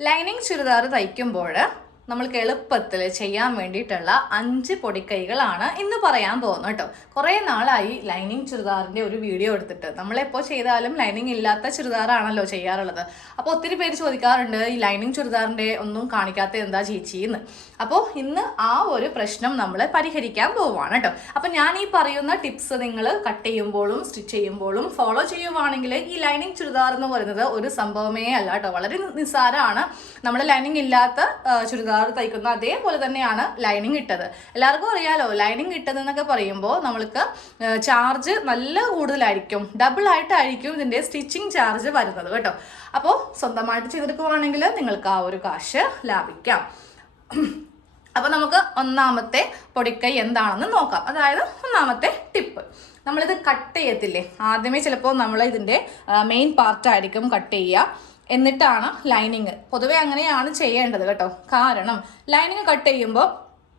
Lining churidar തയ്ക്കുമ്പോൾ നമ്മൾക്ക് എളുപ്പത്തിൽ ചെയ്യാൻ വേണ്ടിയിട്ടുള്ള അഞ്ച് പൊടിക്കൈകളാണ് ഇന്ന് പറയാൻ പോകുന്നത് കേട്ടോ. കുറേ നാളായി ലൈനിങ് ചുരിദാറിന്റെ ഒരു വീഡിയോ എടുത്തിട്ട്. നമ്മളെപ്പോൾ ചെയ്താലും ലൈനിങ് ഇല്ലാത്ത ചുരിദാറാണല്ലോ ചെയ്യാറുള്ളത്. അപ്പോൾ ഒത്തിരി പേര് ചോദിക്കാറുണ്ട് ഈ ലൈനിങ് ചുരിദാറിന്റെ ഒന്നും കാണിക്കാത്ത എന്താ ചേച്ചി? എന്ന്. അപ്പോൾ ഇന്ന് ആ ഒരു പ്രശ്നം നമ്മൾ പരിഹരിക്കാൻ പോവുകയാണ് കേട്ടോ. അപ്പോൾ ഞാൻ ഈ പറയുന്ന ടിപ്സ് നിങ്ങൾ കട്ട് ചെയ്യുമ്പോഴും സ്റ്റിച്ച് ചെയ്യുമ്പോഴും ഫോളോ ചെയ്യുവാണെങ്കിൽ ഈ ലൈനിങ് ചുരിദാർ എന്ന് പറയുന്നത് ഒരു സംഭവമേ അല്ല കേട്ടോ. വളരെ നിസ്സാരമാണ്. നമ്മൾ ലൈനിങ് ഇല്ലാത്ത ആ, ചുരിദാർ തയ്ക്കുന്ന അതേപോലെ തന്നെയാണ് ലൈനിങ് ഇട്ടത്. എല്ലാവർക്കും അറിയാലോ ലൈനിങ് ഇട്ടതെന്നൊക്കെ പറയുമ്പോൾ നമ്മൾക്ക് ചാർജ് നല്ല കൂടുതലായിരിക്കും. ഡബിൾ ആയിട്ടായിരിക്കും ഇതിന്റെ സ്റ്റിച്ചിങ് ചാർജ് വരുന്നത് കേട്ടോ. അപ്പോൾ സ്വന്തമായിട്ട് ചെയ്തെടുക്കുവാണെങ്കിൽ നിങ്ങൾക്ക് ആ ഒരു കാശ് ലാഭിക്കാം. അപ്പോൾ നമുക്ക് ഒന്നാമത്തെ പൊടിക്കൈ എന്താണെന്ന് നോക്കാം. അതായത് ഒന്നാമത്തെ ടിപ്പ് നമ്മളിത് കട്ട് ചെയ്യത്തില്ലേ? ആദ്യമേ ചിലപ്പോൾ നമ്മൾ ഇതിന്റെ മെയിൻ പാർട്ടായിരിക്കും കട്ട് ചെയ്യുക. എന്നിട്ടാണ് ലൈനിങ് പൊതുവെ അങ്ങനെയാണ് ചെയ്യേണ്ടത് കേട്ടോ. കാരണം ലൈനിങ് കട്ട് ചെയ്യുമ്പോൾ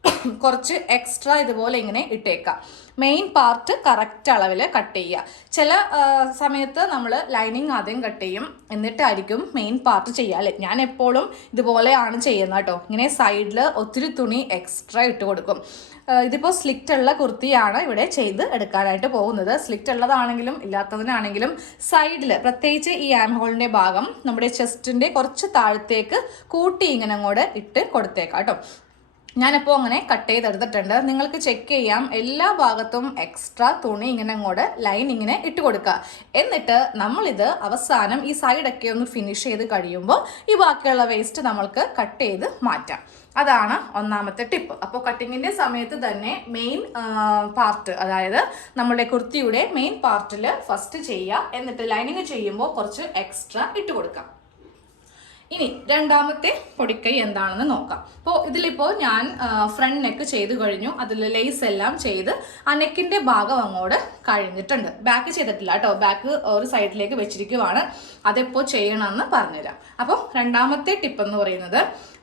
കുറച്ച് എക്സ്ട്രാ ഇതുപോലെ ഇങ്ങനെ ഇട്ടേക്കാം. മെയിൻ പാർട്ട് കറക്റ്റ് അളവിൽ കട്ട് ചെയ്യുക. ചില സമയത്ത് നമ്മൾ ലൈനിങ് ആദ്യം കട്ട് ചെയ്യും. എന്നിട്ടായിരിക്കും മെയിൻ പാർട്ട് ചെയ്യുക അല്ലേ ഞാൻ എപ്പോഴും ഇതുപോലെയാണ് ചെയ്യുന്നത് കേട്ടോ. ഇങ്ങനെ സൈഡിൽ ഒത്തിരി തുണി എക്സ്ട്രാ ഇട്ട് കൊടുക്കും. ഇതിപ്പോൾ സ്ലിറ്റ് ഉള്ള കുർത്തിയാണ് ഇവിടെ ചെയ്ത് എടുക്കാനായിട്ട് പോകുന്നത്. സ്ലിറ്റ് ഉള്ളതാണെങ്കിലും ഇല്ലാത്തതിനാണെങ്കിലും സൈഡിൽ പ്രത്യേകിച്ച് ഈ ആം ഹോളിന്റെ ഭാഗം നമ്മുടെ ചെസ്റ്റിന്റെ കുറച്ച് താഴത്തേക്ക് കൂട്ടി ഇങ്ങനെ അങ്ങോട്ട് ഇട്ട് കൊടുത്തേക്കാം കേട്ടോ. ഞാനിപ്പോൾ അങ്ങനെ കട്ട് ചെയ്തെടുത്തിട്ടുണ്ട്. നിങ്ങൾക്ക് ചെക്ക് ചെയ്യാം. എല്ലാ ഭാഗത്തും എക്സ്ട്രാ തുണി ഇങ്ങനെ അങ്ങോട്ട് ലൈൻ ഇങ്ങനെ ഇട്ട് കൊടുക്കുക. എന്നിട്ട് നമ്മളിത് അവസാനം ഈ സൈഡൊക്കെ ഒന്ന് ഫിനിഷ് ചെയ്ത് കഴിയുമ്പോൾ ഈ ബാക്കിയുള്ള വേസ്റ്റ് നമ്മൾക്ക് കട്ട് ചെയ്ത് മാറ്റാം. അതാണ് ഒന്നാമത്തെ ടിപ്പ് അപ്പോൾ കട്ടിങ്ങിന്റെ സമയത്ത് തന്നെ മെയിൻ പാർട്ട് അതായത് നമ്മുടെ കുർത്തിയുടെ മെയിൻ പാർട്ടിൽ ഫസ്റ്റ് ചെയ്യുക. എന്നിട്ട് ലൈനിങ് ചെയ്യുമ്പോൾ കുറച്ച് എക്സ്ട്രാ ഇട്ട് കൊടുക്കാം. ഇനി രണ്ടാമത്തെ പൊടിക്കൈ എന്താണെന്ന് നോക്കാം. അപ്പോൾ ഇതിലിപ്പോൾ ഞാൻ ഫ്രണ്ട് നെക്ക് ചെയ്ത് കഴിഞ്ഞു. അതിൽ ലേസ് എല്ലാം ചെയ്ത് ആ നെക്കിന്റെ ഭാഗം അങ്ങോട്ട് കഴിഞ്ഞിട്ടുണ്ട്. ബാക്ക് ചെയ്തിട്ടില്ല കേട്ടോ. ബാക്ക് ഒരു സൈഡിലേക്ക് വെച്ചിരിക്കുവാണ്. അതെപ്പോൾ ചെയ്യണമെന്ന് പറഞ്ഞുതരാം. അപ്പോൾ രണ്ടാമത്തെ ടിപ്പ് എന്ന് പറയുന്നത്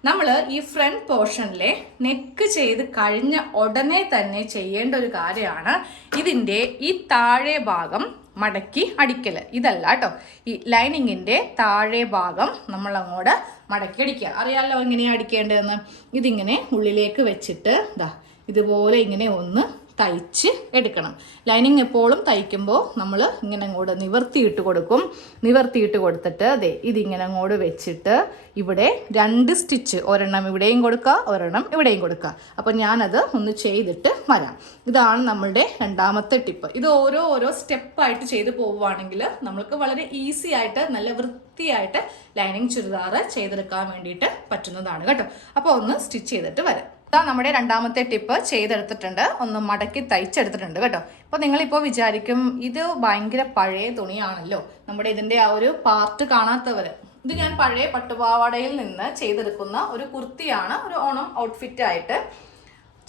നമ്മൾ ഈ ഫ്രണ്ട് പോർഷനിലെ നെക്ക് ചെയ്ത് കഴിഞ്ഞ ഉടനെ തന്നെ ചെയ്യേണ്ട ഒരു കാര്യമാണ്. ഇതിന്റെ ഈ താഴെ ഭാഗം മടക്കി അടിക്കൽ ഇതല്ല കേട്ടോ ഈ ലൈനിങ്ങിന്റെ താഴെ ഭാഗം നമ്മൾ അങ്ങോട്ട് മടക്കി അടിക്കുക. അറിയാമല്ലോ എങ്ങനെയാണ് അടിക്കേണ്ടതെന്ന്? ഇതിങ്ങനെ ഉള്ളിലേക്ക് വെച്ചിട്ട് ഇതാ ഇതുപോലെ ഇങ്ങനെ ഒന്ന് തയ്ച്ച് എടുക്കണം. ലൈനിങ് എപ്പോഴും തയ്ക്കുമ്പോൾ നമ്മൾ ഇങ്ങനെ അങ്ങോട്ട് നിവർത്തിയിട്ട് കൊടുക്കും. നിവർത്തിയിട്ട് കൊടുത്തിട്ട് അതെ ഇതിങ്ങനെ അങ്ങോട്ട് വെച്ചിട്ട് ഇവിടെ രണ്ട് സ്റ്റിച്ച് ഒരെണ്ണം ഇവിടെയും കൊടുക്കുക ഒരെണ്ണം ഇവിടെയും കൊടുക്കുക അപ്പോൾ ഞാനത് ഒന്ന് ചെയ്തിട്ട് വരാം. ഇതാണ് നമ്മളുടെ രണ്ടാമത്തെ ടിപ്പ്. ഇത് ഓരോ ഓരോ സ്റ്റെപ്പായിട്ട് ചെയ്ത് പോവുകയാണെങ്കിൽ നമ്മൾക്ക് വളരെ ഈസി ആയിട്ട് നല്ല വൃത്തിയായിട്ട് ലൈനിങ് ചുരിദാർ ചെയ്തെടുക്കാൻ വേണ്ടിയിട്ട് പറ്റുന്നതാണ് കേട്ടോ. അപ്പോൾ ഒന്ന് സ്റ്റിച്ച് ചെയ്തിട്ട് വരാം. നമ്മുടെ രണ്ടാമത്തെ ടിപ്പ് ചെയ്തെടുത്തിട്ടുണ്ട്. ഒന്ന് മടക്കി തയ്ച്ചെടുത്തിട്ടുണ്ട് കേട്ടോ. അപ്പോൾ നിങ്ങളിപ്പോൾ വിചാരിക്കും ഇത് ഭയങ്കര പഴയ തുണിയാണല്ലോ. നമ്മുടെ ഇതിന്റെ ആ ഒരു പാർട്ട് കാണാത്തവർ ഇത് ഞാൻ പഴയ പട്ടുപാവാടയിൽ നിന്ന് ചെയ്തെടുക്കുന്ന ഒരു കുർത്തിയാണ്. ഒരു ഓണം ഔട്ട്ഫിറ്റ് ആയിട്ട്.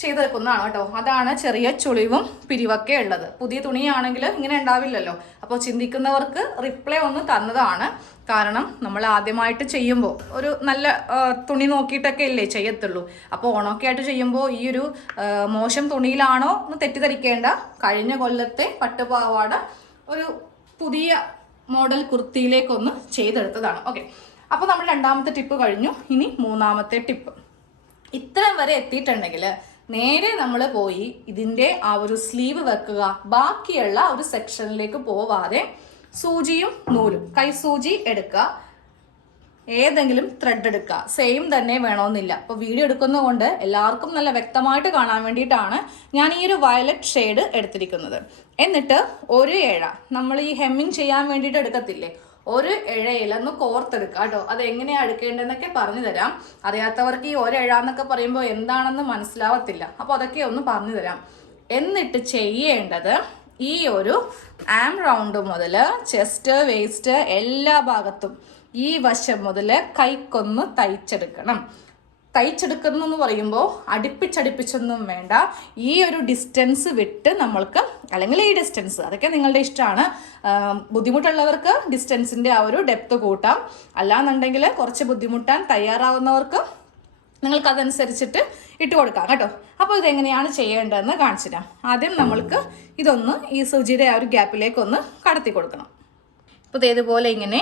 ചെയ്തെടുക്കുന്നതാണ് കേട്ടോ. അതാണ് ചെറിയ ചുളിവും പിരിവൊക്കെ ഉള്ളത്. പുതിയ തുണിയാണെങ്കിൽ ഇങ്ങനെ ഉണ്ടാവില്ലല്ലോ. അപ്പോൾ ചിന്തിക്കുന്നവർക്ക് റിപ്ലൈ ഒന്ന് തന്നതാണ്. കാരണം നമ്മൾ ആദ്യമായിട്ട് ചെയ്യുമ്പോൾ ഒരു നല്ല തുണി നോക്കിയിട്ടൊക്കെ ഇല്ലേ ചെയ്യത്തുള്ളൂ. അപ്പോൾ ഓണമൊക്കെ ആയിട്ട് ചെയ്യുമ്പോൾ ഈ ഒരു മോശം തുണിയിലാണോ എന്ന് തെറ്റിദ്ധരിക്കേണ്ട. കഴിഞ്ഞ കൊല്ലത്തെ പട്ടുപാവാട ഒരു പുതിയ മോഡൽ കുർത്തിയിലേക്കൊന്ന് ചെയ്തെടുത്തതാണ്. ഓക്കെ. അപ്പോൾ നമ്മൾ രണ്ടാമത്തെ ടിപ്പ് കഴിഞ്ഞു. ഇനി മൂന്നാമത്തെ ടിപ്പ്. ഇത്രയും വരെ എത്തിയിട്ടുണ്ടെങ്കിൽ നേരെ നമ്മൾ പോയി ഇതിന്റെ ആ ഒരു സ്ലീവ് വെക്കുക. ബാക്കിയുള്ള ഒരു സെക്ഷനിലേക്ക് പോവാതെ സൂചിയും നൂലും. കൈസൂചി എടുക്കുക. ഏതെങ്കിലും ത്രെഡ് എടുക്കുക. സെയിം തന്നെ വേണമെന്നില്ല. അപ്പോൾ വീഡിയോ എടുക്കുന്നതുകൊണ്ട് എല്ലാവർക്കും നല്ല വ്യക്തമായിട്ട് കാണാൻ വേണ്ടിയിട്ടാണ് ഞാൻ ഈ ഒരു വയലറ്റ് ഷെയ്ഡ് എടുത്തിരിക്കുന്നത്. എന്നിട്ട് ഒരു ഏഴ. നമ്മൾ ഈ ഹെമ്മിങ് ചെയ്യാൻ വേണ്ടിയിട്ട് എടുക്കത്തില്ലേ? ഒരു ഇഴയിലൊന്ന് കോർത്തെടുക്കുക കേട്ടോ. അത് എങ്ങനെയാണ് എടുക്കേണ്ടതെന്നൊക്കെ പറഞ്ഞു തരാം. അറിയാത്തവർക്ക് ഈ ഒരു ഇഴ എന്നൊക്കെ പറയുമ്പോൾ എന്താണെന്ന് മനസ്സിലാവത്തില്ല. അപ്പോൾ അതൊക്കെ ഒന്ന് പറഞ്ഞു തരാം. എന്നിട്ട് ചെയ്യേണ്ടത് ഈ ഒരു ആം റൗണ്ട് മുതൽ ചെസ്റ്റ് വേസ്റ്റ് എല്ലാ ഭാഗത്തും ഈ വശം മുതൽ കൈക്കൊന്ന് തയ്ച്ചെടുക്കണം. തയ്ച്ചെടുക്കുന്നു എന്ന് പറയുമ്പോൾ അടുപ്പിച്ചടുപ്പിച്ചൊന്നും വേണ്ട. ഈ ഒരു ഡിസ്റ്റൻസ് വിട്ട് നമ്മൾക്ക് അല്ലെങ്കിൽ ഈ ഡിസ്റ്റൻസ് അതൊക്കെ നിങ്ങളുടെ ഇഷ്ടമാണ്. ബുദ്ധിമുട്ടുള്ളവർക്ക് ഡിസ്റ്റൻസിന്റെ ആ ഒരു ഡെപ്ത് കൂട്ടാം. അല്ലാന്നുണ്ടെങ്കിൽ കുറച്ച് ബുദ്ധിമുട്ടാൻ തയ്യാറാവുന്നവർക്ക് നിങ്ങൾക്ക് അതനുസരിച്ചിട്ട് ഇട്ട് കൊടുക്കാം കേട്ടോ. അപ്പോൾ ഇതെങ്ങനെയാണ് ചെയ്യേണ്ടതെന്ന് കാണിച്ചു തരാം. ആദ്യം നമ്മൾക്ക് ഇതൊന്ന് ഈ സൂചിയുടെ ആ ഒരു ഗ്യാപ്പിലേക്കൊന്ന് കടത്തി കൊടുക്കണം. അപ്പോൾ ഇതേതുപോലെ ഇങ്ങനെ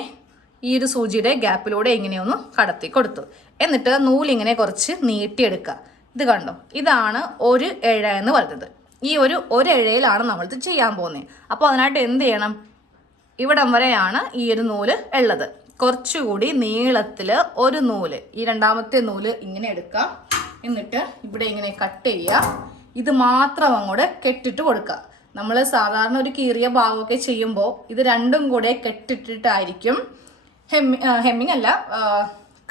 ഈ ഒരു സൂചിയുടെ ഗ്യാപ്പിലൂടെ ഇങ്ങനെയൊന്ന് കടത്തി കൊടുത്തു. എന്നിട്ട് നൂലിങ്ങനെ കുറച്ച് നീട്ടിയെടുക്കുക. ഇത് കണ്ടോ? ഇതാണ് ഒരു എഴ എന്ന് പറയുന്നത്. ഈ ഒരു ഒരു എഴയിലാണ് നമ്മൾ ഇത് ചെയ്യാൻ പോകുന്നത് അപ്പോൾ അതിനായിട്ട് എന്ത് ചെയ്യണം? ഇവിടം വരെയാണ് ഈ ഒരു നൂൽ ഉള്ളത്. കുറച്ചുകൂടി നീളത്തിൽ ഒരു നൂൽ ഈ രണ്ടാമത്തെ നൂൽ ഇങ്ങനെ എടുക്കാം എന്നിട്ട് ഇവിടെ ഇങ്ങനെ കട്ട് ചെയ്യുക. ഇത് മാത്രം അങ്ങോട്ട് കെട്ടിട്ട് കൊടുക്കുക. നമ്മൾ സാധാരണ ഒരു കീറിയ ഭാഗമൊക്കെ ചെയ്യുമ്പോൾ ഇത് രണ്ടും കൂടെ കെട്ടിട്ടിട്ടായിരിക്കും ഹെമ്മി ഹെമ്മിങ് അല്ല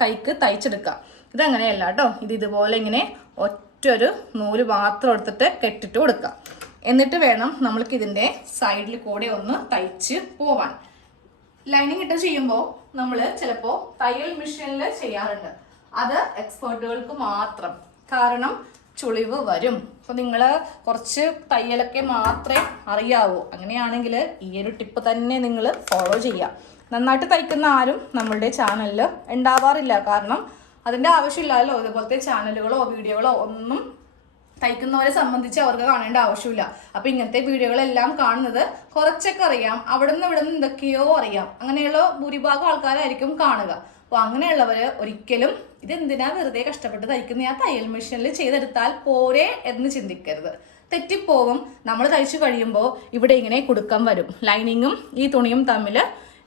കൈക്ക് തയ്ച്ചെടുക്കുക. ഇതങ്ങനെയല്ല കേട്ടോ ഇത് ഇതുപോലെ ഇങ്ങനെ ഒറ്റൊരു നൂൽ മാത്രം എടുത്തിട്ട് കെട്ടിട്ട് കൊടുക്കുക. എന്നിട്ട് വേണം നമ്മൾക്ക് ഇതിന്റെ സൈഡിൽ കൂടെ ഒന്ന് തയ്ച്ച് പോവാൻ. ലൈനിങ് ഇട്ട് ചെയ്യുമ്പോൾ നമ്മൾ ചിലപ്പോൾ തയ്യൽ മെഷീനിൽ ചെയ്യാറുണ്ട്. അത് എക്സ്പേർട്ടുകൾക്ക് മാത്രം. കാരണം ചുളിവ് വരും. അപ്പോൾ നിങ്ങൾ കുറച്ച് തയ്യലൊക്കെ മാത്രമേ അറിയാവൂ. അങ്ങനെയാണെങ്കിൽ ഈ ഒരു ടിപ്പ് തന്നെ നിങ്ങൾ ഫോളോ ചെയ്യുക നന്നായിട്ട് തയ്ക്കുന്ന ആരും നമ്മളുടെ ചാനലിൽ ഉണ്ടാവാറില്ല. കാരണം അതിന്റെ ആവശ്യമില്ലല്ലോ. ഇതുപോലത്തെ ചാനലുകളോ വീഡിയോകളോ ഒന്നും തയ്ക്കുന്നവരെ സംബന്ധിച്ച് അവർക്ക് കാണേണ്ട ആവശ്യമില്ല. അപ്പം ഇങ്ങനത്തെ വീഡിയോകളെല്ലാം കാണുന്നത് കുറച്ചൊക്കെ അറിയാം. അവിടെ നിന്ന് ഇവിടെ നിന്ന് എന്തൊക്കെയോ അറിയാം. അങ്ങനെയുള്ള ഭൂരിഭാഗം ആൾക്കാരായിരിക്കും കാണുക. അപ്പോൾ അങ്ങനെയുള്ളവർ ഒരിക്കലും ഇതെന്തിനാ വെറുതെ കഷ്ടപ്പെട്ട് തയ്ക്കുന്ന? ആ തയ്യൽ മെഷീനിൽ ചെയ്തെടുത്താൽ പോരെ എന്ന് ചിന്തിക്കരുത്. തെറ്റിപ്പോകും നമ്മൾ തയ്ച്ചു കഴിയുമ്പോൾ ഇവിടെ ഇങ്ങനെ കുടുക്കം വരും. ലൈനിങ്ങും ഈ തുണിയും തമ്മിൽ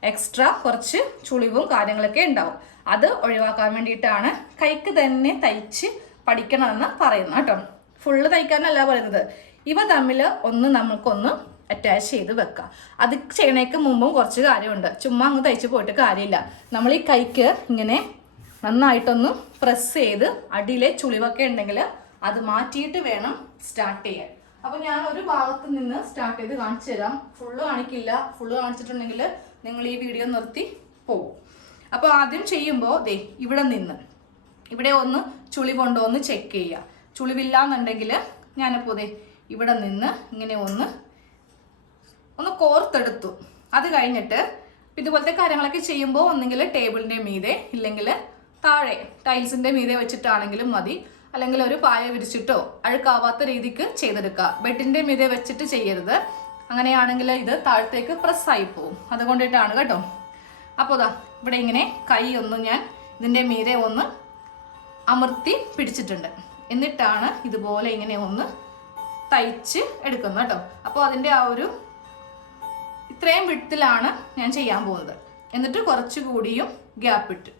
എക്സ്ട്രാ കുറച്ച് ചുളിവും കാര്യങ്ങളൊക്കെ ഉണ്ടാവും. അത് ഒഴിവാക്കാൻ വേണ്ടിയിട്ടാണ് കൈക്ക് തന്നെ തയ്ച്ച് പഠിക്കണമെന്ന് പറയുന്നത് കേട്ടോ. ഫുള്ള് തയ്ക്കാനല്ല പറയുന്നത്. ഇവ തമ്മിൽ ഒന്ന് നമുക്കൊന്ന് അറ്റാച്ച് ചെയ്ത് വെക്കാം. അത് ചെയ്യണേക്ക് മുമ്പും കുറച്ച് കാര്യമുണ്ട്. ചുമ്മാ അങ്ങ് തയ്ച്ച് പോയിട്ട് കാര്യമില്ല. നമ്മൾ ഈ കൈക്ക് ഇങ്ങനെ നന്നായിട്ടൊന്ന് പ്രസ് ചെയ്ത് അടിയിലെ ചുളിവൊക്കെ ഉണ്ടെങ്കിൽ അത് മാറ്റിയിട്ട് വേണം സ്റ്റാർട്ട് ചെയ്യാൻ. അപ്പോൾ ഞാൻ ഒരു ഭാഗത്ത് നിന്ന് സ്റ്റാർട്ട് ചെയ്ത് കാണിച്ചു തരാം. ഫുള്ള് കാണിക്കില്ല. ഫുള്ള് കാണിച്ചിട്ടുണ്ടെങ്കിൽ നിങ്ങൾ ഈ വീഡിയോ നിർത്തി പോകും അപ്പോൾ ആദ്യം ചെയ്യുമ്പോൾ ദേ ഇവിടെ നിന്ന്. ഇവിടെ ഒന്ന് ചുളി കൊണ്ടോ ഒന്ന് ചെക്ക് ചെയ്യുക ചുളിവില്ല എന്നുണ്ടെങ്കിൽ ഞാനിപ്പോൾ ദേ ഇവിടെ നിന്ന് ഇങ്ങനെ ഒന്ന് ഒന്ന് കോർത്തെടുത്തു. അത് കഴിഞ്ഞിട്ട് ഇതുപോലത്തെ കാര്യങ്ങളൊക്കെ ചെയ്യുമ്പോൾ ഒന്നെങ്കിൽ ടേബിളിന്റെ മീതെ ഇല്ലെങ്കിൽ താഴെ ടൈൽസിന്റെ മീതെ വെച്ചിട്ടാണെങ്കിലും മതി. അല്ലെങ്കിൽ ഒരു പായ വിരിച്ചിട്ടോ അഴുക്കാവാത്ത രീതിക്ക് ചെയ്തെടുക്കുക. ബെഡിന്റെ മീതെ വെച്ചിട്ട് ചെയ്യരുത്. അങ്ങനെയാണെങ്കിൽ ഇത് താഴത്തേക്ക് പ്രസ്സായി പോവും. അതുകൊണ്ടിട്ടാണ് കേട്ടോ. അപ്പോൾ ഇതാ ഇവിടെ ഇങ്ങനെ കൈ ഒന്ന് ഞാൻ ഇതിന്റെ മീതെ ഒന്ന് അമർത്തി പിടിച്ചിട്ടുണ്ട്. എന്നിട്ടാണ് ഇതുപോലെ ഇങ്ങനെ ഒന്ന് തയ്ച്ച് എടുക്കുന്നത് കേട്ടോ. അപ്പോൾ അതിന്റെ ആ ഒരു ഇത്രയും വിട്ടിലാണ് ഞാൻ ചെയ്യാൻ പോകുന്നത്. എന്നിട്ട് കുറച്ചുകൂടിയും ഗ്യാപ്പ് ഇട്ട്.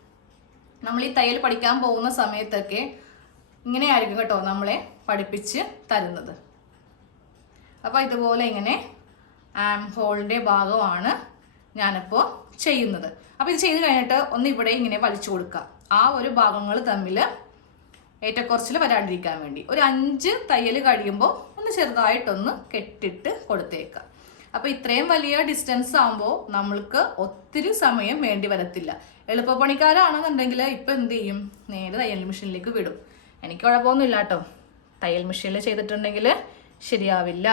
നമ്മൾ ഈ തയ്യൽ പഠിക്കാൻ പോകുന്ന സമയത്തൊക്കെ ഇങ്ങനെയായിരിക്കും കേട്ടോ നമ്മളെ പഠിപ്പിച്ച് തരുന്നത്. അപ്പോൾ ഇതുപോലെ ഇങ്ങനെ ആം ഹോളിന്റെ ഭാഗമാണ് ഞാനിപ്പോൾ ചെയ്യുന്നത്. അപ്പോൾ ഇത് ചെയ്ത് കഴിഞ്ഞിട്ട് ഒന്ന് ഇവിടെ ഇങ്ങനെ വലിച്ചു കൊടുക്കുക. ആ ഒരു ഭാഗങ്ങൾ തമ്മിൽ ഏറ്റക്കുറച്ചിൽ വരാണ്ടിരിക്കാൻ വേണ്ടി. ഒരു അഞ്ച് തയ്യൽ കഴിയുമ്പോൾ ഒന്ന് ചെറുതായിട്ടൊന്ന് കെട്ടിട്ട് കൊടുത്തേക്കുക. അപ്പോൾ ഇത്രയും വലിയ ഡിസ്റ്റൻസ് ആകുമ്പോൾ നമ്മൾക്ക് ഒത്തിരി സമയം വേണ്ടി വരത്തില്ല. എളുപ്പപ്പണിക്കാരാണെന്നുണ്ടെങ്കിൽ ഇപ്പം എന്ത് ചെയ്യും? നേരെ തയ്യൽ മെഷീനിലേക്ക് വിടും. എനിക്ക് കുഴപ്പമൊന്നുമില്ല കേട്ടോ തയ്യൽ മെഷീനിൽ ചെയ്തിട്ടുണ്ടെങ്കിൽ ശരിയാവില്ല.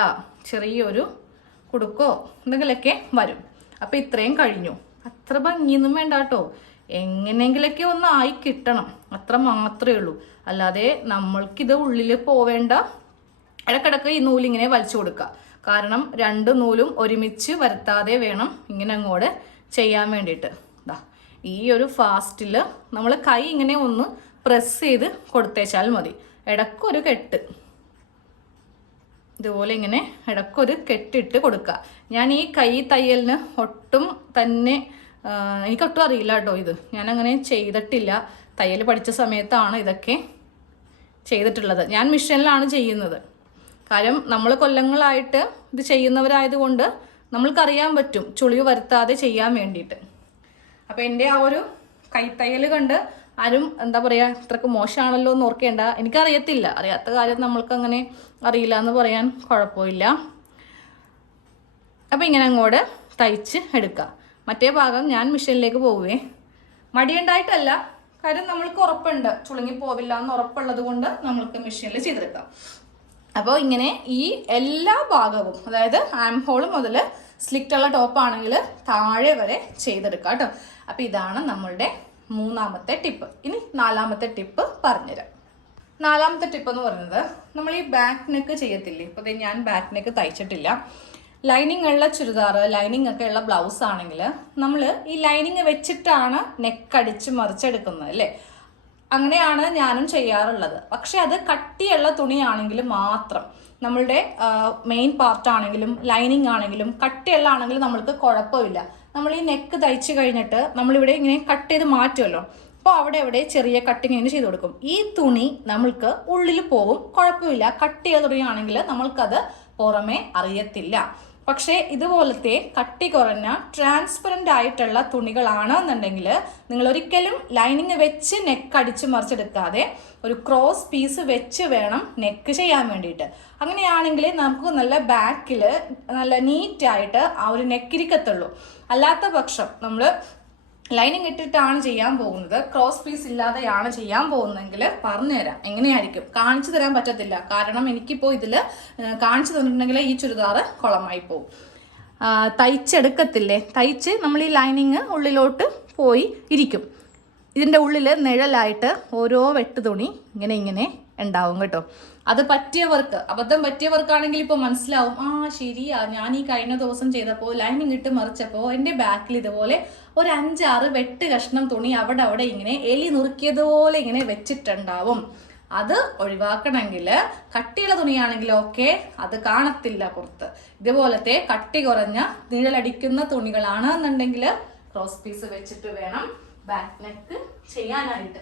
ചെറിയൊരു കുടുക്കോ? എന്തെങ്കിലുമൊക്കെ വരും. അപ്പം ഇത്രയും കഴിഞ്ഞു. അത്ര ഭംഗിയൊന്നും വേണ്ട കേട്ടോ എങ്ങനെയെങ്കിലൊക്കെ ഒന്ന് ആയി കിട്ടണം. അത്ര മാത്രമേ ഉള്ളൂ. അല്ലാതെ നമ്മൾക്കിത് ഉള്ളിൽ പോവേണ്ട. ഇടക്കിടക്ക് ഈ നൂലിങ്ങനെ വലിച്ചു കൊടുക്കുക. കാരണം രണ്ട് നൂലും ഒരുമിച്ച് വരുത്താതെ വേണം ഇങ്ങനെ അങ്ങോട്ട് ചെയ്യാൻ വേണ്ടിയിട്ട്. ദാ ഈ ഒരു ഫാസ്റ്റിൽ നമ്മൾ കൈ ഇങ്ങനെ ഒന്ന് പ്രസ് ചെയ്ത് കൊടുത്തേച്ചാൽ മതി. ഇടക്കൊരു കെട്ട്. ഇതുപോലെ ഇങ്ങനെ ഇടക്കൊരു കെട്ടിട്ട് കൊടുക്കുക. ഞാൻ ഈ കൈ തയ്യലിന് ഒട്ടും തന്നെ എനിക്കൊട്ടും അറിയില്ല കേട്ടോ ഇത്. ഞാൻ അങ്ങനെ ചെയ്തിട്ടില്ല. തയ്യൽ പഠിച്ച സമയത്താണ് ഇതൊക്കെ ചെയ്തിട്ടുള്ളത്. ഞാൻ മിഷനിലാണ് ചെയ്യുന്നത്. കാര്യം നമ്മൾ കൊല്ലങ്ങളായിട്ട് ഇത് ചെയ്യുന്നവരായതുകൊണ്ട് നമ്മൾക്കറിയാൻ പറ്റും ചുളിവ് വരുത്താതെ ചെയ്യാൻ വേണ്ടിയിട്ട്. അപ്പോൾ എന്റെ ആ ഒരു കൈത്തയ്യൽ കണ്ട് ആരും എന്താ പറയുക ഇത്രക്ക് മോശമാണല്ലോ എന്ന് ഓർക്കേണ്ട. എനിക്കറിയത്തില്ല. അറിയാത്ത കാര്യം നമ്മൾക്ക് അങ്ങനെ അറിയില്ല എന്ന് പറയാൻ കുഴപ്പമില്ല. അപ്പോൾ ഇങ്ങനെ അങ്ങോട്ട് തയ്ച്ച് എടുക്കുക മറ്റേ ഭാഗം ഞാൻ മിഷനിലേക്ക് പോവുകയെ മടിയുണ്ടായിട്ടല്ല. കാര്യം നമ്മൾക്ക് ഉറപ്പുണ്ട്. ചുളുങ്ങി പോവില്ല എന്ന് ഉറപ്പുള്ളത് കൊണ്ട് നമ്മൾക്ക് മെഷീനിൽ ചെയ്തെടുക്കാം. അപ്പോൾ ഇങ്ങനെ ഈ എല്ലാ ഭാഗവും അതായത് ആം ഹോൾ മുതൽ സ്ലിറ്റുള്ള ടോപ്പ് ആണെങ്കിൽ താഴെ വരെ ചെയ്തെടുക്കാം കേട്ടോ. അപ്പോൾ ഇതാണ് നമ്മളുടെ മൂന്നാമത്തെ ടിപ്പ് ഇനി നാലാമത്തെ ടിപ്പ് പറഞ്ഞുതരാം. നാലാമത്തെ ടിപ്പ് എന്ന് പറയുന്നത് നമ്മൾ ഈ ബാക്ക് നെക്ക് ചെയ്യത്തില്ലേ ഇപ്പോൾ ഞാൻ ബാക്ക് നെക്ക് തയ്ച്ചിട്ടില്ല. ലൈനിങ് ഉള്ള ചുരിദാർ ലൈനിങ് ഒക്കെ ഉള്ള ബ്ലൗസ് ആണെങ്കിൽ നമ്മൾ ഈ ലൈനിങ് വെച്ചിട്ടാണ് നെക്ക് അടിച്ച് മറിച്ചെടുക്കുന്നത് അല്ലേ? അങ്ങനെയാണ് ഞാനും ചെയ്യാറുള്ളത്. പക്ഷെ അത് കട്ടിയുള്ള തുണിയാണെങ്കിൽ മാത്രം. നമ്മളുടെ മെയിൻ പാർട്ട് ആണെങ്കിലും ലൈനിങ് ആണെങ്കിലും കട്ടിയുള്ള ആണെങ്കിലും നമ്മൾക്ക് കുഴപ്പമില്ല. നമ്മൾ ഈ നെക്ക് തയ്ച്ച് കഴിഞ്ഞിട്ട് നമ്മളിവിടെ ഇങ്ങനെ കട്ട് ചെയ്ത് മാറ്റുമല്ലോ. അപ്പോൾ അവിടെ അവിടെ ചെറിയ കട്ടിങ് ഇങ്ങനെ ചെയ്ത് കൊടുക്കും. ഈ തുണി നമ്മൾക്ക് ഉള്ളിൽ പോകും കുഴപ്പമില്ല. കട്ട് ചെയ്ത തുണിയാണെങ്കിൽ നമ്മൾക്കത് പുറമേ അറിയത്തില്ല. പക്ഷേ ഇതുപോലത്തെ കട്ടി കുറഞ്ഞ ട്രാൻസ്പെറന്റ് ആയിട്ടുള്ള തുണികളാണെന്നുണ്ടെങ്കിൽ നിങ്ങൾ ഒരിക്കലും ലൈനിങ് വെച്ച് നെക്ക് അടിച്ച് മറിച്ചെടുക്കാതെ ഒരു ക്രോസ് പീസ് വെച്ച് വേണം നെക്ക് ചെയ്യാൻ വേണ്ടിയിട്ട്. അങ്ങനെയാണെങ്കിൽ നമുക്ക് നല്ല ബാക്കിൽ നല്ല നീറ്റായിട്ട് ആ ഒരു നെക്കിരിക്കത്തുള്ളൂ അല്ലാത്ത പക്ഷം നമ്മൾ ലൈനിങ് ഇട്ടിട്ടാണ് ചെയ്യാൻ പോകുന്നത്. ക്രോസ് പീസ് ഇല്ലാതെയാണ് ചെയ്യാൻ പോകുന്നതെങ്കിൽ പറഞ്ഞുതരാം എങ്ങനെയായിരിക്കും? കാണിച്ചു തരാൻ പറ്റത്തില്ല. കാരണം എനിക്കിപ്പോൾ ഇതിൽ കാണിച്ചു തന്നിട്ടുണ്ടെങ്കിൽ ഈ ചുരിദാർ കുളമായി പോകും തയ്ച്ചെടുക്കത്തില്ലേ? തയ്ച്ച് നമ്മൾ ഈ ലൈനിങ് ഉള്ളിലോട്ട് പോയി ഇരിക്കും. ഇതിന്റെ ഉള്ളിൽ നിഴലായിട്ട് ഓരോ വെട്ട് തുണി ഇങ്ങനെ ഇങ്ങനെ ഉണ്ടാവും കേട്ടോ. അത് പറ്റിയവർക്ക് അബദ്ധം പറ്റിയവർക്കാണെങ്കിൽ ഇപ്പോൾ മനസ്സിലാവും ആ ശരിയാ ഞാൻ ഈ കഴിഞ്ഞ ദിവസം ചെയ്തപ്പോൾ ലൈനിങ് ഇട്ട് മറിച്ചപ്പോൾ എന്റെ ബാക്കിൽ ഇതുപോലെ ഒരു അഞ്ചാറ് വെട്ട് കഷ്ണം തുണി അവിടെ അവിടെ ഇങ്ങനെ എലി നുറുക്കിയതുപോലെ ഇങ്ങനെ വെച്ചിട്ടുണ്ടാവും. അത് ഒഴിവാക്കണമെങ്കിൽ കട്ടിയുള്ള തുണിയാണെങ്കിൽ ഓക്കെ അത് കാണത്തില്ല പുറത്ത്. ഇതുപോലത്തെ കട്ടി കുറഞ്ഞ നിഴലടിക്കുന്ന തുണികളാണ് എന്നുണ്ടെങ്കിൽ ക്രോസ് പീസ് വെച്ചിട്ട് വേണം ബാക്ക് നെക്ക് ചെയ്യാനായിട്ട്.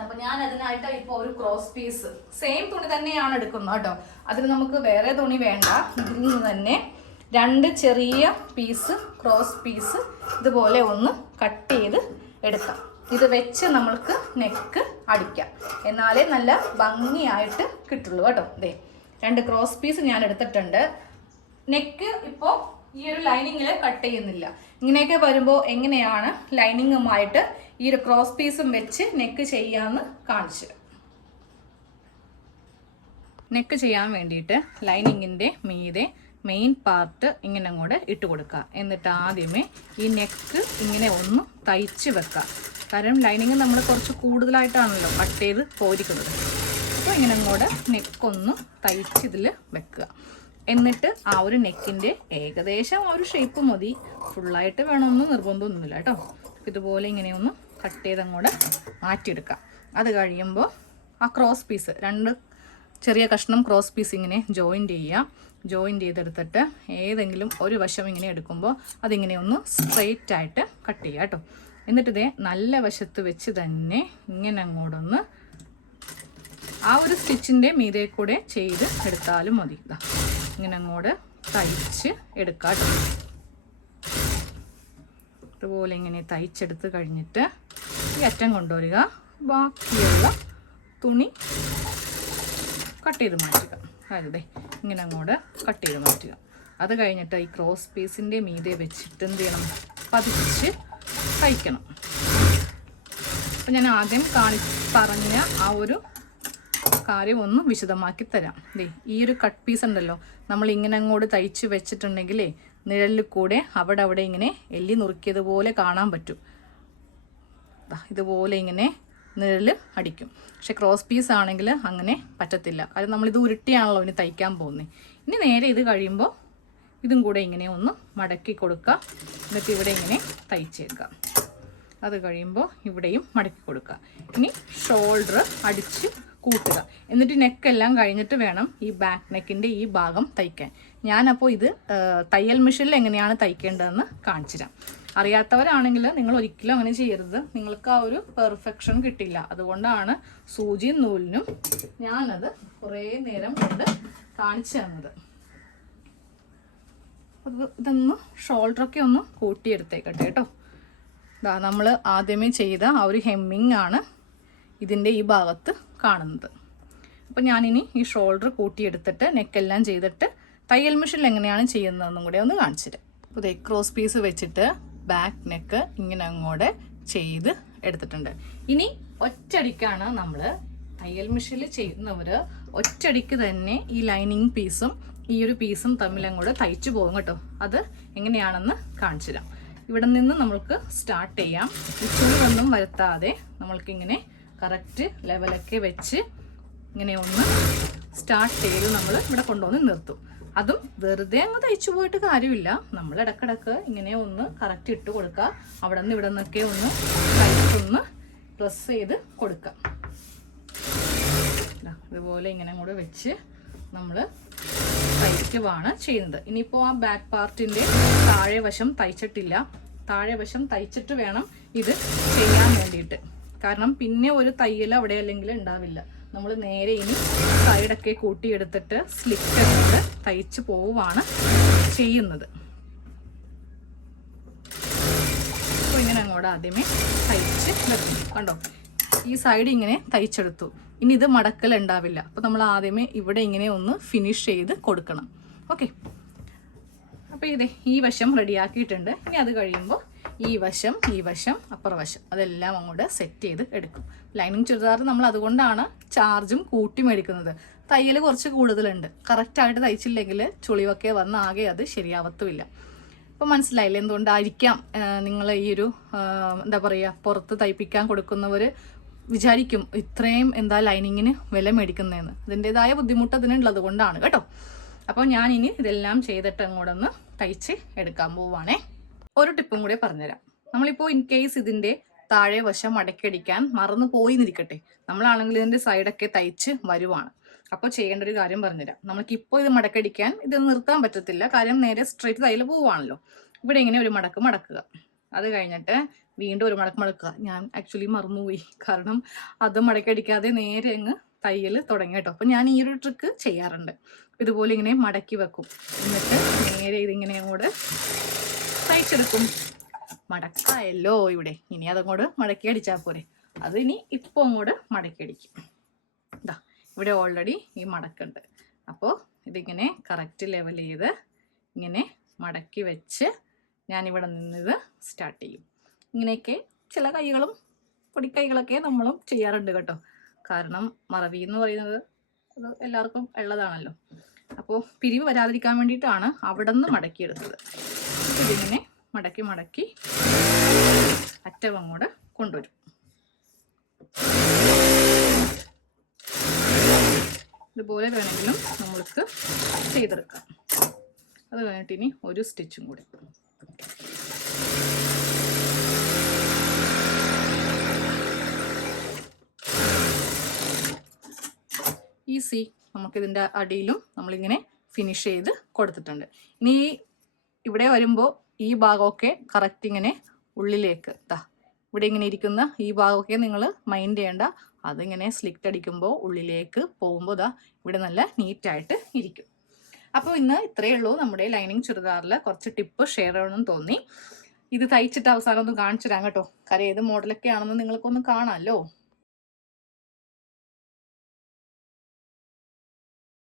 അപ്പൊ ഞാൻ അതിനായിട്ട് ഇപ്പൊ ഒരു ക്രോസ് പീസ് സെയിം തുണി തന്നെയാണ് എടുക്കുന്നത് കേട്ടോ. അതിന് നമുക്ക് വേറെ തുണി വേണ്ട. ഇതിൽ നിന്ന് തന്നെ രണ്ട് ചെറിയ പീസ് ക്രോസ് പീസ് ഇതുപോലെ ഒന്ന് കട്ട് ചെയ്ത് എടുക്കാം. ഇത് വെച്ച് നമ്മൾക്ക് നെക്ക് അടിക്കാം. എന്നാലേ നല്ല ഭംഗിയായിട്ട് കിട്ടുള്ളൂ കേട്ടോ. ദേ രണ്ട് ക്രോസ് പീസ് ഞാൻ എടുത്തിട്ടുണ്ട്. നെക്ക് ഇപ്പോൾ ഈ ഒരു ലൈനിങ്ങിൽ കട്ട് ചെയ്യുന്നില്ല. ഇങ്ങനെയൊക്കെ വരുമ്പോൾ എങ്ങനെയാണ് ലൈനിങ്ങുമായിട്ട് ഈ ഒരു ക്രോസ് പീസും വെച്ച് നെക്ക് ചെയ്യാമെന്ന് കാണിച്ചു നെക്ക് ചെയ്യാൻ വേണ്ടിയിട്ട് ലൈനിങ്ങിന്റെ മീതെ മെയിൻ പാർട്ട് ഇങ്ങനെ കൂടെ ഇട്ട് കൊടുക്കുക. എന്നിട്ട് ആദ്യമേ ഈ നെക്ക് ഇങ്ങനെ ഒന്ന് തയ്ച്ച് വെക്കുക. കാരണം ലൈനിങ് നമ്മൾ കുറച്ച് കൂടുതലായിട്ടാണല്ലോ കട്ട് ചെയ്ത് പോരിക്കുന്നത്. അപ്പോൾ ഇങ്ങനെ കൂടെ നെക്കൊന്ന് തയ്ച്ച് ഇതിൽ വെക്കുക. എന്നിട്ട് ആ ഒരു നെക്കിന്റെ ഏകദേശം ആ ഒരു ഷേപ്പ് മതി. ഫുള്ളായിട്ട് വേണമെന്ന് നിർബന്ധമൊന്നുമില്ല കേട്ടോ ഇതുപോലെ ഇങ്ങനെ ഒന്ന് കട്ട് ചെയ്ത് അങ്ങോട്ട് മാറ്റിയെടുക്കാം. അത് കഴിയുമ്പോൾ ആ ക്രോസ് പീസ് രണ്ട് ചെറിയ കഷ്ണം ക്രോസ് പീസ് ഇങ്ങനെ ജോയിന്റ് ചെയ്യുക ജോയിന്റ് ചെയ്തെടുത്തിട്ട് ഏതെങ്കിലും ഒരു വശം ഇങ്ങനെ എടുക്കുമ്പോൾ അതിങ്ങനെ ഒന്ന് സ്ട്രെയിറ്റ് ആയിട്ട് കട്ട് ചെയ്യുക കേട്ടോ എന്നിട്ട് ഇതേ നല്ല വശത്ത് വെച്ച് തന്നെ ഇങ്ങനെ അങ്ങോട്ടൊന്ന് ആ ഒരു സ്റ്റിച്ചിന്റെ മീതെ കൂടെ ചെയ്ത് എടുത്താലും മതി. ഇങ്ങനെ അങ്ങോട്ട് തയ്ച്ച് എടുക്കാം അതുപോലെ ഇങ്ങനെ തയ്ച്ചെടുത്ത് കഴിഞ്ഞിട്ട് ഈ അറ്റം കൊണ്ടുവരിക. ബാക്കിയുള്ള തുണി കട്ട് ചെയ്ത് മാറ്റുക. അതെ ഇങ്ങനെ അങ്ങോട്ട് കട്ട് ചെയ്ത് മാറ്റുക. അത് കഴിഞ്ഞിട്ട് ഈ ക്രോസ് പീസിന്റെ മീതെ വെച്ചിട്ട് എന്ത് ചെയ്യണം? പതിച്ച് തയ്ക്കണം. അപ്പം ഞാൻ ആദ്യം കാണി പറഞ്ഞ ആ ഒരു കാര്യം ഒന്ന് വിശദമാക്കി തരാം. ദേ ഈ ഒരു കട്ട് പീസ് ഉണ്ടല്ലോ. നമ്മൾ ഇങ്ങനെ അങ്ങോട്ട് തയ്ച്ച് വെച്ചിട്ടുണ്ടെങ്കിലേ നിഴലിൽ കൂടെ അവിടെ അവിടെ ഇങ്ങനെ എല്ലി നുറുക്കിയതുപോലെ കാണാൻ പറ്റും. ഇതുപോലെ ഇങ്ങനെ നിഴൽ അടിക്കും. പക്ഷെ ക്രോസ് പീസ് ആണെങ്കിൽ അങ്ങനെ പറ്റത്തില്ല. കാരണം നമ്മളിത് ഉരുട്ടിയാണല്ലോ ഇനി തയ്ക്കാൻ പോകുന്നത് ഇനി നേരെ ഇത് കഴിയുമ്പോൾ ഇതും കൂടെ ഇങ്ങനെ ഒന്ന് മടക്കി കൊടുക്കുക. എന്നിട്ട് ഇവിടെ ഇങ്ങനെ തയ്ച്ചേക്കാം അത് കഴിയുമ്പോൾ ഇവിടെയും മടക്കി കൊടുക്കുക. ഇനി ഷോൾഡർ അടിച്ച് കൂട്ടുക. എന്നിട്ട് നെക്കെല്ലാം കഴിഞ്ഞിട്ട് വേണം ഈ ബാക്ക് നെക്കിന്റെ ഈ ഭാഗം തയ്ക്കാൻ. ഞാനപ്പോൾ ഇത് തയ്യൽ മെഷീനിൽ എങ്ങനെയാണ് തയ്ക്കേണ്ടതെന്ന് കാണിച്ചു തരാം അറിയാത്തവരാണെങ്കിൽ നിങ്ങൾ ഒരിക്കലും അങ്ങനെ ചെയ്യരുത്. നിങ്ങൾക്ക് ആ ഒരു പെർഫെക്ഷൻ കിട്ടില്ല. അതുകൊണ്ടാണ് സൂചിയും നൂലിനും ഞാനത് കുറേ നേരം കൊണ്ട് കാണിച്ചു തന്നത്. ഇതൊന്ന് ഷോൾഡറൊക്കെ ഒന്ന് കൂട്ടിയെടുത്തേക്കട്ടെ കേട്ടോ. ഇതാ നമ്മൾ ആദ്യമേ ചെയ്ത ആ ഒരു ഹെമ്മിങ് ആണ് ഇതിന്റെ ഈ ഭാഗത്ത് കാണുന്നത്. അപ്പോൾ ഞാനിനി ഈ ഷോൾഡർ കൂട്ടിയെടുത്തിട്ട് നെക്കെല്ലാം ചെയ്തിട്ട് തയ്യൽ മെഷീനിൽ എങ്ങനെയാണ് ചെയ്യുന്നതെന്നും കൂടെ ഒന്ന് കാണിച്ചിട്ട് അപ്പോൾ ദേ ക്രോസ് പീസ് വെച്ചിട്ട് ബാക്ക് നെക്ക് ഇങ്ങനെ അങ്ങോട്ട് ചെയ്ത് എടുത്തിട്ടുണ്ട്. ഇനി ഒറ്റടിക്കാണ് നമ്മൾ തയ്യൽ മെഷീനിൽ ചെയ്യുന്നവർ ഒറ്റടിക്ക് തന്നെ ഈ ലൈനിങ് പീസും ഈ ഒരു പീസും തമ്മിൽ അങ്ങോട്ട് തയ്ച്ചു പോകും കേട്ടോ. അത് എങ്ങനെയാണെന്ന് കാണിച്ചു തരാം. ഇവിടെ നിന്ന് നമ്മൾക്ക് സ്റ്റാർട്ട് ചെയ്യാം. ചൂടൊന്നും വരുത്താതെ നമ്മൾക്കിങ്ങനെ കറക്റ്റ് ലെവലൊക്കെ വെച്ച് ഇങ്ങനെ ഒന്ന് സ്റ്റാർട്ട് ചെയ്ത് നമ്മൾ ഇവിടെ കൊണ്ടുവന്ന് നിർത്തും. അതും വെറുതെ അങ്ങ് തയ്ച്ചു പോയിട്ട് കാര്യമില്ല. നമ്മൾ ഇടക്കിടക്ക് ഇങ്ങനെ ഒന്ന് കറക്റ്റ് ഇട്ട് കൊടുക്കുക. അവിടെ നിന്ന് ഇവിടെ നിന്നൊക്കെ ഒന്ന് കൈക്കൊന്ന് പ്രസ് ചെയ്ത് കൊടുക്കാം ഇതുപോലെ ഇങ്ങനെ കൂടെ വെച്ച് നമ്മൾ തയ്ക്കുവാണ് ചെയ്യുന്നത്. ഇനിയിപ്പോൾ ആ ബാക്ക് പാർട്ടിന്റെ താഴെ വശം തയ്ച്ചിട്ടില്ല. താഴെ വശം തയ്ച്ചിട്ട് വേണം ഇത് ചെയ്യാൻ വേണ്ടിയിട്ട്. കാരണം പിന്നെ ഒരു തയ്യൽ അവിടെ അല്ലെങ്കിൽ ഉണ്ടാവില്ല. നമ്മൾ നേരെ ഇനി സൈഡൊക്കെ കൂട്ടിയെടുത്തിട്ട് എടുത്ത് തയ്ച്ച് പോവുകയാണ് ചെയ്യുന്നത്. അപ്പോൾ ഇങ്ങനെ അങ്ങോട്ട് ആദ്യമേ തയ്ച്ച് വെക്കും കണ്ടോ? ഈ സൈഡ് ഇങ്ങനെ തയ്ച്ചെടുത്തു. ഇനി ഇത് മടക്കൽ ഉണ്ടാവില്ല. അപ്പോൾ നമ്മൾ ആദ്യമേ ഇവിടെ ഇങ്ങനെ ഒന്ന് ഫിനിഷ് ചെയ്ത് കൊടുക്കണം. ഓക്കെ അപ്പോൾ ഇതേ ഈ വശം റെഡിയാക്കിയിട്ടുണ്ട് ഇനി അത് കഴിയുമ്പോൾ ഈ വശം ഈ വശം അപ്പുറവശം അതെല്ലാം അങ്ങോട്ട് സെറ്റ് ചെയ്ത് എടുക്കും. ലൈനിങ് ചുരിദാർ നമ്മൾ അതുകൊണ്ടാണ് ചാർജും കൂട്ടി മേടിക്കുന്നത്. തയ്യൽ കുറച്ച് കൂടുതലുണ്ട്. കറക്റ്റായിട്ട് തയ്ച്ചില്ലെങ്കിൽ ചുളിവൊക്കെ വന്ന് ആകെ അത് ശരിയാവത്തുമില്ല. അപ്പോൾ മനസ്സിലായില്ലേ? എന്തുകൊണ്ടായിരിക്കാം നിങ്ങൾ ഈ ഒരു എന്താ പറയുക പുറത്ത് തയ്പ്പിക്കാൻ കൊടുക്കുന്നവർ വിചാരിക്കും ഇത്രയും എന്താ ലൈനിങ്ങിന് വില മേടിക്കുന്നതെന്ന് അതിന്റെതായ ബുദ്ധിമുട്ട് അതിനുള്ളത് കൊണ്ടാണ് കേട്ടോ. അപ്പോൾ ഞാൻ ഇനി ഇതെല്ലാം ചെയ്തിട്ട് അങ്ങോട്ടൊന്ന് തയ്ച്ച് എടുക്കാൻ പോവാണേ. ഒരു ടിപ്പും കൂടി പറഞ്ഞുതരാം. നമ്മളിപ്പോൾ ഇൻ കേസ് ഇതിന്റെ താഴെ വശം അടക്കടിക്കാൻ മറന്നു പോയി നിൽക്കട്ടെ നമ്മളാണെങ്കിൽ ഇതിന്റെ സൈഡൊക്കെ തയ്ച്ച് വരുവാണ്. അപ്പോൾ ചെയ്യേണ്ട ഒരു കാര്യം പറഞ്ഞുതരാം. നമ്മൾക്ക് ഇപ്പോൾ ഇത് മടക്കടിക്കാൻ ഇത് നിർത്താൻ പറ്റത്തില്ല. കാര്യം നേരെ സ്ട്രെയിറ്റ് തയ്യൽ പോവാണല്ലോ. ഇവിടെ ഇങ്ങനെ ഒരു മടക്ക് മടക്കുക. അത് കഴിഞ്ഞിട്ട് വീണ്ടും ഒരു മടക്ക് മടക്കുക. ഞാൻ ആക്ച്വലി മറന്നുപോയി. കാരണം അത് മടക്കടിക്കാതെ നേരെ അങ്ങ് തയ്യൽ തുടങ്ങി കേട്ടോ. അപ്പം ഞാൻ ഈ ഒരു ട്രിക്ക് ചെയ്യാറുണ്ട്. ഇതുപോലെ ഇങ്ങനെ മടക്കി വെക്കും. എന്നിട്ട് നേരെ ഇതിങ്ങനെ അങ്ങോട്ട് തയ്ച്ചെടുക്കും. മടക്കായല്ലോ ഇവിടെ. ഇനി അതങ്ങോട്ട് മടക്കി അടിച്ചാൽ പോരെ. അത് ഇനി ഇപ്പോൾ അങ്ങോട്ട് മടക്കി അടിക്കും. ഇതാ ഇവിടെ ഓൾറെഡി ഈ മടക്കുണ്ട്. അപ്പോൾ ഇതിങ്ങനെ കറക്റ്റ് ലെവൽ ചെയ്ത് ഇങ്ങനെ മടക്കി വെച്ച് ഞാനിവിടെ നിന്നിത് സ്റ്റാർട്ട് ചെയ്യും. ഇങ്ങനെയൊക്കെ ചില കൈകളും പൊടിക്കൈകളൊക്കെ നമ്മളും ചെയ്യാറുണ്ട് കേട്ടോ. കാരണം മറവി എന്ന് പറയുന്നത് അത് എല്ലാവർക്കും ഉള്ളതാണല്ലോ. അപ്പോൾ പിരിവ് വരാതിരിക്കാൻ വേണ്ടിയിട്ടാണ് അവിടെ നിന്ന് മടക്കിയെടുത്തത്. ഇതിങ്ങനെ മടക്കി മടക്കി അറ്റം അങ്ങോട്ട് കൊണ്ടുവരും. ഇതുപോലെ വേണമെങ്കിലും നമ്മൾക്ക് ചെയ്തെടുക്കാം. അത് കഴിഞ്ഞിട്ട് ഇനി ഒരു സ്റ്റിച്ചും കൂടി. ഈസി. നമുക്കിതിന്റെ അടിയിലും നമ്മളിങ്ങനെ ഫിനിഷ് ചെയ്ത് കൊടുത്തിട്ടുണ്ട്. ഇനി ഇവിടെ വരുമ്പോൾ ഈ ഭാഗമൊക്കെ കറക്റ്റ് ഇങ്ങനെ ഉള്ളിലേക്ക് ദാ. ഇവിടെ ഇങ്ങനെ ഇരിക്കുന്ന ഈ ഭാഗമൊക്കെ നിങ്ങൾ മൈൻഡ് ചെയ്യേണ്ട. അതിങ്ങനെ സ്ലിക്റ്റ് അടിക്കുമ്പോൾ ഉള്ളിലേക്ക് പോകുമ്പോൾ ദാ ഇവിടെ നല്ല നീറ്റായിട്ട് ഇരിക്കും. അപ്പോൾ ഇന്ന് ഇത്രയേ ഉള്ളൂ നമ്മുടെ ലൈനിങ് ചുരിദാറിൽ കുറച്ച് ടിപ്പ് ഷെയർ ചെയ്യണമെന്ന് തോന്നി. ഇത് തയ്ച്ചിട്ട് അവസാനം ഒന്ന് കാണിച്ചു തരാം കേട്ടോ. കാര്യം ഏത് മോഡലൊക്കെ ആണെന്ന് നിങ്ങൾക്കൊന്ന് കാണാമല്ലോ